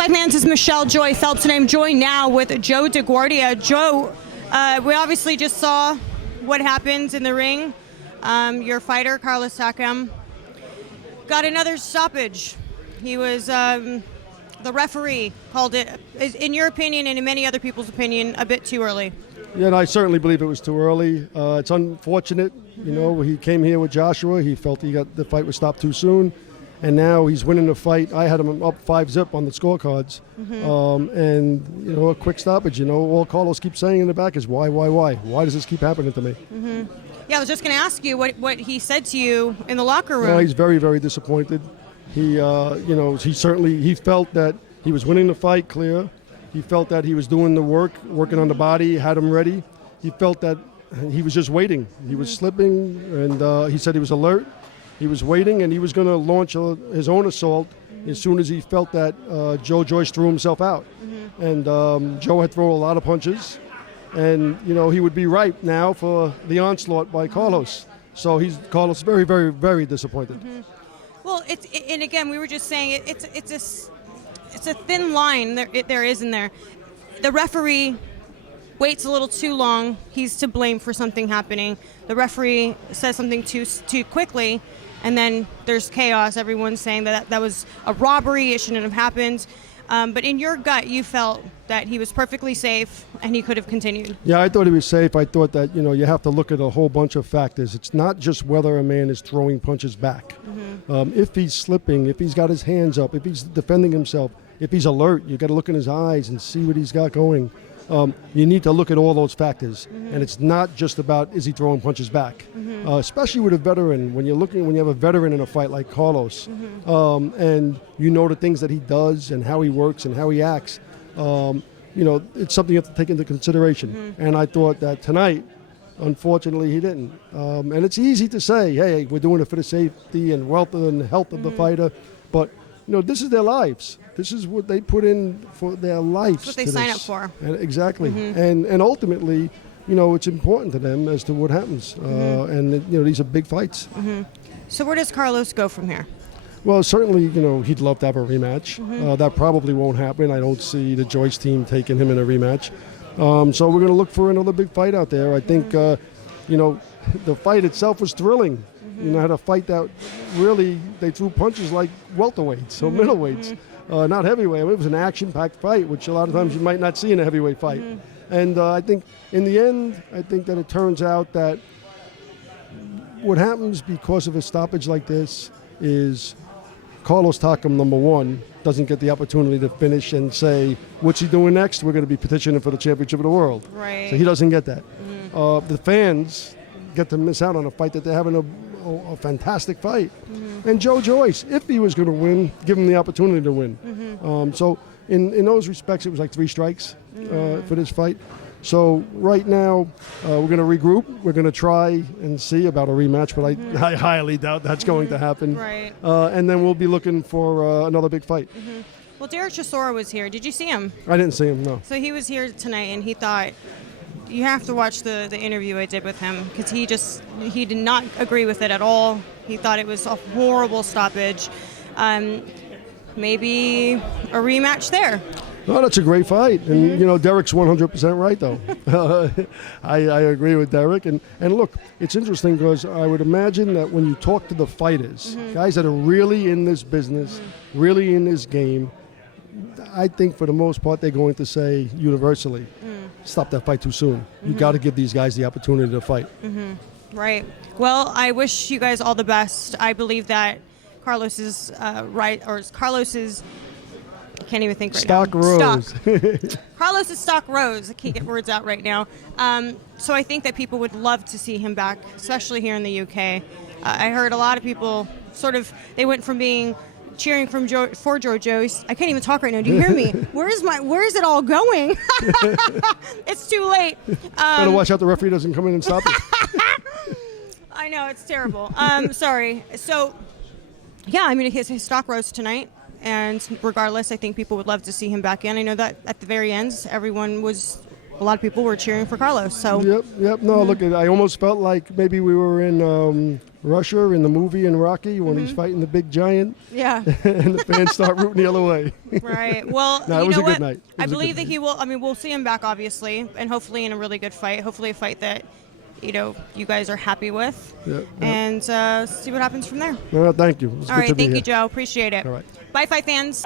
Fight Fans is Michelle Joy Phelps, and I'm joined now with Joe DeGuardia. Joe, we obviously just saw what happened in the ring. Your fighter, Carlo Takam, got another stoppage. He was, the referee called it, in your opinion and in many other people's opinion, a bit too early. Yeah, and I certainly believe it was too early. It's unfortunate. You know, he came here with Joshua. He felt the fight was stopped too soon. And now he's winning the fight. I had him up 5-0 on the scorecards. And, you know, a quick stoppage. You know, all Carlos keeps saying in the back is, why? Why does this keep happening to me? Yeah, I was just going to ask you what he said to you in the locker room. Well, he's very, very disappointed. He, you know, he felt that he was winning the fight clear. He felt that he was doing the work, working on the body, had him ready. He felt that he was just waiting. He was slipping, and he said he was alert. He was waiting, and he was going to launch his own assault as soon as he felt that Joe Joyce threw himself out. And Joe had thrown a lot of punches, and you know he would be ripe now for the onslaught by Carlos. So Carlos very, very, very disappointed. Well, and again, we were just saying it's a thin line there is in there. The referee waits a little too long. He's to blame for something happening. The referee says something too quickly, and then there's chaos. Everyone's saying that was a robbery. It shouldn't have happened. But in your gut, you felt that he was perfectly safe and he could have continued. Yeah, I thought he was safe. I thought that, you know, you have to look at a whole bunch of factors. It's not just whether a man is throwing punches back. If he's slipping, if he's got his hands up, if he's defending himself, if he's alert, you got to look in his eyes and see what he's got going. You need to look at all those factors, and it's not just about is he throwing punches back, especially with a veteran. When you have a veteran in a fight like Carlos, and you know the things that he does and how he works and how he acts, you know, it's something you have to take into consideration. And I thought that tonight, unfortunately, he didn't. And it's easy to say, hey, we're doing it for the safety and wealth and health of the fighter, but you know, this is their lives. This is what they put in for their lives. That's what they sign up for. And exactly. And ultimately, you know, it's important to them as to what happens. And, you know, these are big fights. So where does Carlos go from here? Well, certainly, you know, he'd love to have a rematch. That probably won't happen. I don't see the Joyce team taking him in a rematch. So we're going to look for another big fight out there. I think, you know, the fight itself was thrilling. You know, had a fight that really, they threw punches like welterweights or middleweights, not heavyweight. I mean, it was an action-packed fight, which a lot of times you might not see in a heavyweight fight. And I think in the end, I think that it turns out that what happens because of a stoppage like this is Carlos Takam, number one, doesn't get the opportunity to finish and say, what's he doing next? We're going to be petitioning for the championship of the world. Right. So he doesn't get that. The fans get to miss out on a fight that they're having a fantastic fight. And Joe Joyce, if he was going to win, give him the opportunity to win. So in those respects, it was like 3 strikes for this fight. So right now, we're going to regroup. We're going to try and see about a rematch, but I highly doubt that's going to happen. Right. And then we'll be looking for another big fight. Well, Derek Chisora was here. Did you see him? I didn't see him, no. So he was here tonight, and he thought, you have to watch the interview I did with him, because he did not agree with it at all. He thought it was a horrible stoppage. Maybe a rematch there. No, that's a great fight. And, you know, Derek's 100% right, though. I agree with Derek. And look, it's interesting because I would imagine that when you talk to the fighters, guys that are really in this business, really in this game, I think for the most part they're going to say universally, stop that fight too soon. You got to give these guys the opportunity to fight. Right. Well, I wish you guys all the best. I believe that Carlos is right, or Carlos's, I can't even think right Stock now. rose. Carlos's stock rose. I can't get words out right now. So I think that people would love to see him back, especially here in the UK. I heard a lot of people they went from being cheering for Joe Joyce. I can't even talk right now. Do you hear me? Where is it all going? It's too late. Better watch out the referee doesn't come in and stop it. I know, it's terrible. Sorry. So, yeah, I mean, his stock rose tonight, and regardless, I think people would love to see him back in. I know that at the very end, everyone was a lot of people were cheering for Carlos. So Yep. No, look, I almost felt like maybe we were in Russia in the movie in Rocky when he's fighting the big giant. Yeah. And the fans start rooting the other way. Right. Well, No, it you was know a good what? night. I believe that he will. I mean, we'll see him back, obviously, and hopefully in a really good fight. Hopefully a fight that, you guys are happy with. Yep. And see what happens from there. Well, thank you. It's All good right. to be Thank you, here. Joe. Appreciate it. All right. Bye, fight fans.